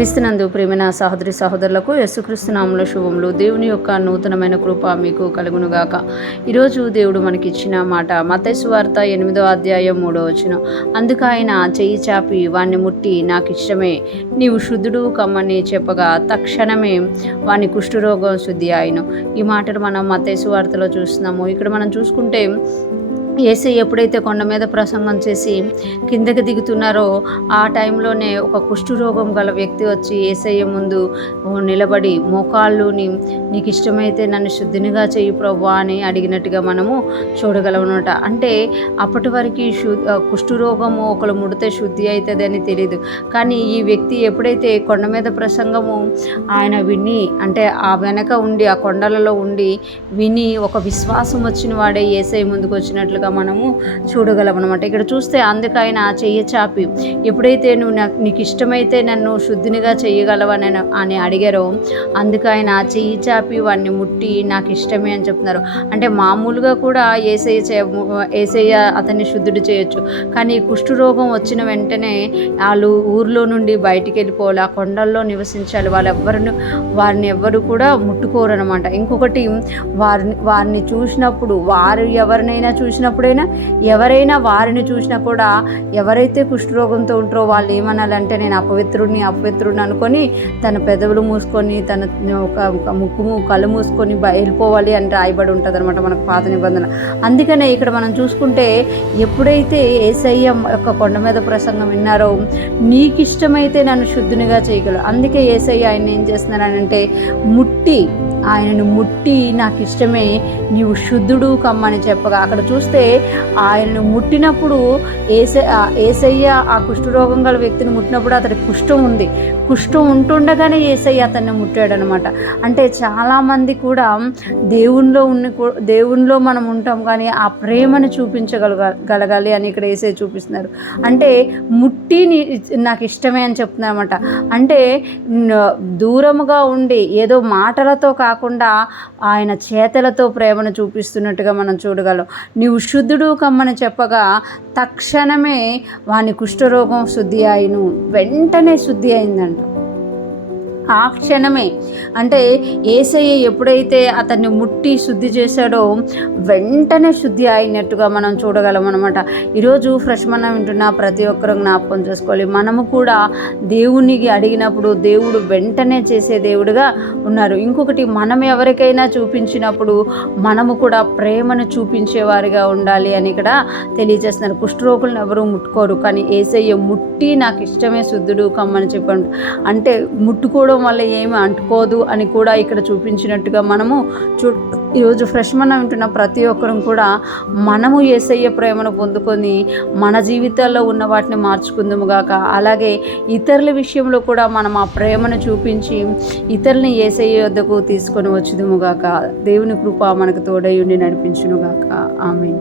క్రీస్తునందు ప్రియమైన సహోదరి సహోదరులకు యేసుక్రీస్తు నామములో శుభములు. దేవుని యొక్క నూతనమైన కృప మీకు కలుగునుగాక. ఈరోజు దేవుడు మనకిచ్చిన మాట మత్తయి సువార్త 8వ అధ్యాయం 3వ వచనం. అందుకు ఆయన చెయ్యి చాపి వాణ్ణి ముట్టి నాకు ఇష్టమే, నీవు శుద్ధుడు కమ్మని చెప్పగా తక్షణమే వాని కుష్ఠరోగం శుద్ధి ఆయను. ఈ మాటలు మనం మత్తయి సువార్తలో చూస్తున్నాము. ఇక్కడ మనం చూసుకుంటే యేసయ్య ఎప్పుడైతే కొండ మీద ప్రసంగం చేసి కిందకి దిగుతున్నారో ఆ టైంలోనే ఒక కుష్ఠరోగం గల వ్యక్తి వచ్చి యేసయ్య ముందు నిలబడి మోకాళ్ళుని నీకు ఇష్టమైతే నన్ను శుద్ధినిగా చెయ్యి ప్రభువా అని అడిగినట్టుగా మనము చూడగలమన్నమాట. అంటే అప్పటి వరకు కుష్ఠరోగము ఒకరు ముడితే శుద్ధి అవుతుంది అని తెలియదు. కానీ ఈ వ్యక్తి ఎప్పుడైతే కొండ మీద ప్రసంగము ఆయన విని, అంటే ఆ వెనక ఉండి ఆ కొండలలో ఉండి విని ఒక విశ్వాసం వచ్చిన వాడే యేసయ్య ముందుకు వచ్చినట్లుగా మనము చూడగలం అనమాట. ఇక్కడ చూస్తే అందుకైన చెయ్యి చాపి ఎప్పుడైతే నీకు ఇష్టమైతే నన్ను శుద్ధినిగా చేయగలవని అని అడిగారో అందుకైన చెయ్యి చాపి వాడిని ముట్టి నాకు ఇష్టమే అని చెప్తున్నారు. అంటే మామూలుగా కూడా యేసయ్య అతన్ని శుద్ధుడు చేయొచ్చు, కానీ కుష్ఠరోగం వచ్చిన వెంటనే వాళ్ళు ఊర్లో నుండి బయటికి వెళ్ళిపోవాలి, ఆ కొండల్లో నివసించాలి, వారిని ఎవ్వరు కూడా ముట్టుకోరు అనమాట. ఇంకొకటి వారిని చూసినప్పుడు ఎవరైనా వారిని చూసినా కూడా ఎవరైతే కుష్ఠరోగంతో ఉంటారో వాళ్ళు ఏమనాలంటే నేను అపవిత్రుడిని అనుకొని తన పెదవులు మూసుకొని తన కళ్ళు మూసుకొని వెళ్ళిపోవాలి అని రాయబడి ఉంటుంది అనమాట మనకు పాత నిబంధన. అందుకనే ఇక్కడ మనం చూసుకుంటే ఎప్పుడైతే యేసయ్య యొక్క కొండ మీద ప్రసంగం విన్నారో నీకు ఇష్టమైతే నన్ను శుద్ధునిగా చేయగలరు. అందుకే యేసయ్య ఆయన ఏం చేస్తున్నారనంటే ఆయనను ముట్టి నాకు ఇష్టమే నీవు శుద్ధుడు కమ్మని చెప్పగా అక్కడ చూస్తే ఆయనను ముట్టినప్పుడు యేసయ్య ఆ కుష్ఠరోగం గల వ్యక్తిని ముట్టినప్పుడు అతనికి కుష్ఠం ఉంటుండగానే యేసయ్య అతన్ని ముట్టాడనమాట. అంటే చాలామంది కూడా దేవునిలో మనం ఉంటాం, కానీ ఆ ప్రేమను చూపించగలగాలి అని ఇక్కడ యేసయ్య చూపిస్తున్నారు. అంటే ముట్టి నాకు ఇష్టమే అని చెప్తున్నారు అనమాట. అంటే దూరముగా ఉండి ఏదో మాటలతో కాకుండా ఆయన చేతలతో ప్రేమను చూపిస్తున్నట్టుగా మనం చూడగలం. నీవు శుద్ధుడు కమ్మని చెప్పగా తక్షణమే వాని కుష్ఠరోగం శుద్ధి అయ్యును. వెంటనే శుద్ధి అయిందంట ఆ క్షణమే. అంటే యేసయ్య ఎప్పుడైతే అతన్ని ముట్టి శుద్ధి చేశాడో వెంటనే శుద్ధి అయినట్టుగా మనం చూడగలం అనమాట. ఈరోజు ఫ్రెష్ మనం వింటున్న ప్రతి ఒక్కరూ జ్ఞాపకం చేసుకోవాలి, మనము కూడా దేవునికి అడిగినప్పుడు దేవుడు వెంటనే చేసే దేవుడుగా ఉన్నారు. ఇంకొకటి, మనం ఎవరికైనా చూపించినప్పుడు మనము కూడా ప్రేమను చూపించేవారిగా ఉండాలి అని ఇక్కడ తెలియజేస్తున్నారు. కుష్ఠరోగులను ఎవరు ముట్టుకోరు, కానీ యేసయ్య ముట్టి నాకు ఇష్టమే శుద్ధుడు కమ్మని చెప్పండి. అంటే ముట్టుకోవడం వల్ల ఏమి అంటుకోదు అని కూడా ఇక్కడ చూపించినట్టుగా మనము ఈరోజు ఫ్రెష్ మనం వింటున్న ప్రతి ఒక్కరం కూడా మనము యేసయ్య ప్రేమను పొందుకొని మన జీవితాల్లో ఉన్న వాటిని మార్చుకుందాము గాక. అలాగే ఇతరుల విషయంలో కూడా మనం ఆ ప్రేమను చూపించి ఇతరులని యేసయ్య వద్దకు తీసుకొని వచ్చుదుము గాక. దేవుని కృప మనకు తోడై ఉండి నడిపించును గాక. ఆమేన్.